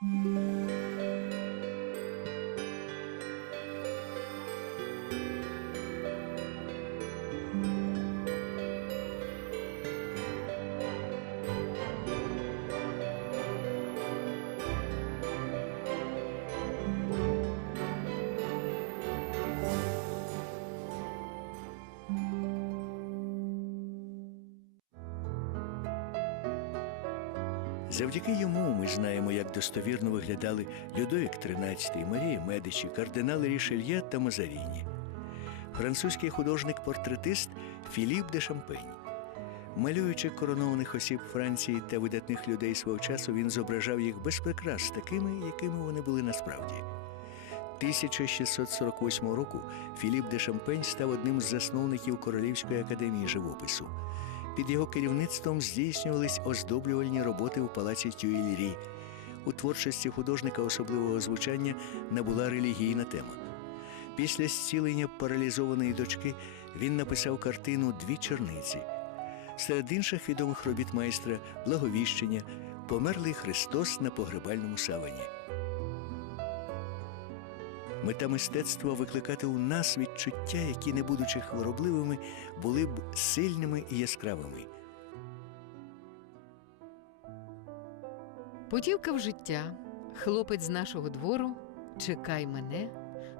Música Завдяки йому ми знаємо, як достовірно виглядали Людовік XIII, Марія Медичі, кардинали Рішельє та Мазаріні. Французький художник-портретист Філіп де Шампень. Малюючи коронованих осіб Франції та видатних людей свого часу, він зображав їх без прикрас такими, якими вони були насправді. 1648 року Філіп де Шампень став одним з засновників Королівської академії живопису. Під його керівництвом здійснювались оздоблювальні роботи у палаці Тюїльрі. У творчості художника особливого звучання набула релігійна тема. Після зцілення паралізованої дочки він написав картину Дві черниці. Серед інших відомих робіт майстра благовіщення Померлий Христос на погребальному савані. Мета мистецтва викликати у нас відчуття, які, не будучи хворобливими, були б сильними і яскравими. Путівка в життя, хлопець з нашого двору, чекай мене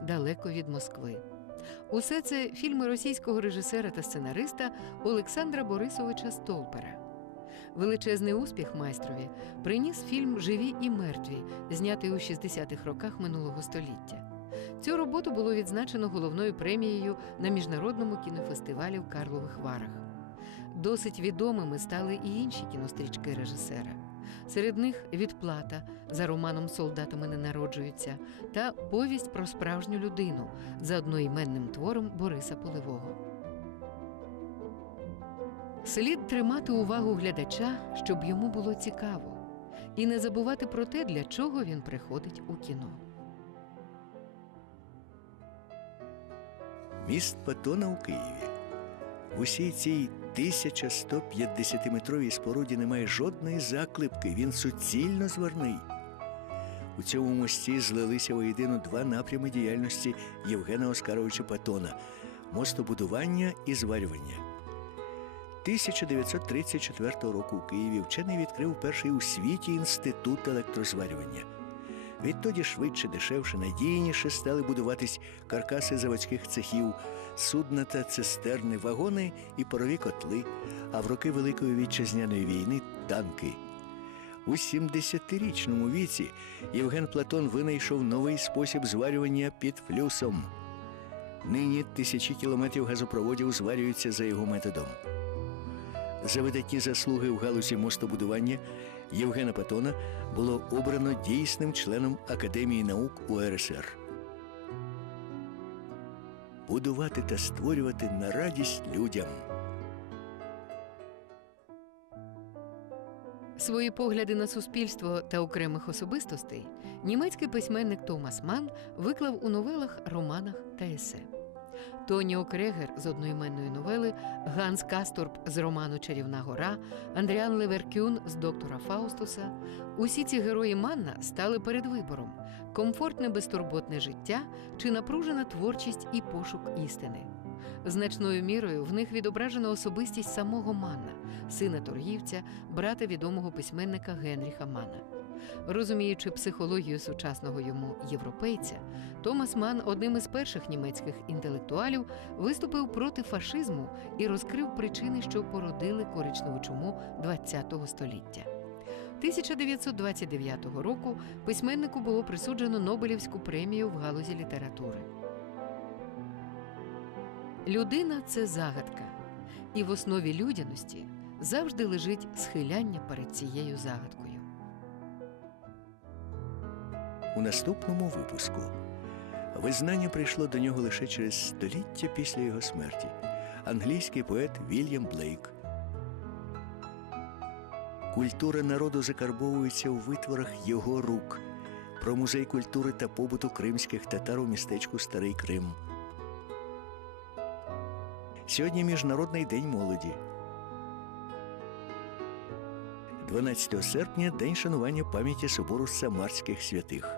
далеко від Москви. Усе це фільми російського режисера та сценариста Олександра Борисовича Столпера. Величезний успіх майстрові приніс фільм Живі і мертві, знятий у 60-х роках минулого століття. Цю роботу було відзначено головною премією на міжнародному кінофестивалі в Карлових Варах. Досить відомими стали і інші кінострічки режисера. Серед них відплата за романом Солдатами не народжуються та повість про справжню людину за одноіменним твором Бориса Поливого. Слід тримати увагу глядача, щоб йому було цікаво, і не забувати про те, для чого він приходить у кіно. Міст Патона у Києві. Усій цій 1150-метровій споруді немає жодної заклепки, він суцільно зварний. У цьому мості злилися воєдино два напрями діяльності Євгена Оскаровича Патона мостобудування і зварювання. 1934 року у Києві вчений відкрив перший у світі інститут електрозварювання. Відтоді швидше, дешевше, надійніше стали будуватись каркаси заводських цехів, судна та цистерни, вагони і парові котли, а в роки Великої вітчизняної війни танки. У 70-річному віці Євген Платон винайшов новий спосіб зварювання під флюсом. Нині тисячі кілометрів газопроводів зварюються за його методом. За видатні заслуги в галузі мостобудування Євгена Патона було обрано дійсним членом Академії наук УРСР. Будувати та створювати на радість людям. Свої погляди на суспільство та окремих особистостей німецький письменник Томас Ман виклав у новелах, романах та есе. Тоніо Крегер з одноіменної новели, Ганс Касторп з роману Чарівна гора, Андріан Леверкюн з доктора Фаустуса. Усі ці герої Манна стали перед вибором: комфортне безтурботне життя чи напружена творчість і пошук істини. Значною мірою в них відображена особистість самого Манна, сина торгівця, брата відомого письменника Генріха Манна. Розуміючи психологію сучасного йому європейця, Томас Ман, одним із перших німецьких інтелектуалів, виступив проти фашизму і розкрив причини, що породили коричневу чуму ХХ століття. 1929 року письменнику було присуджено Нобелівську премію в галузі літератури. Людина це загадка, і в основі людяності завжди лежить схиляння перед цією загадкою. У наступному випуску визнання прийшло до нього лише через століття після його смерті. Англійський поет Вільям Блейк. Культура народу закарбовується у витворах його рук. Про музей культури та побуту кримських татар у містечку Старий Крим. Сьогодні Міжнародний день молоді. 12 серпня день шанування пам'яті собору самарських святих.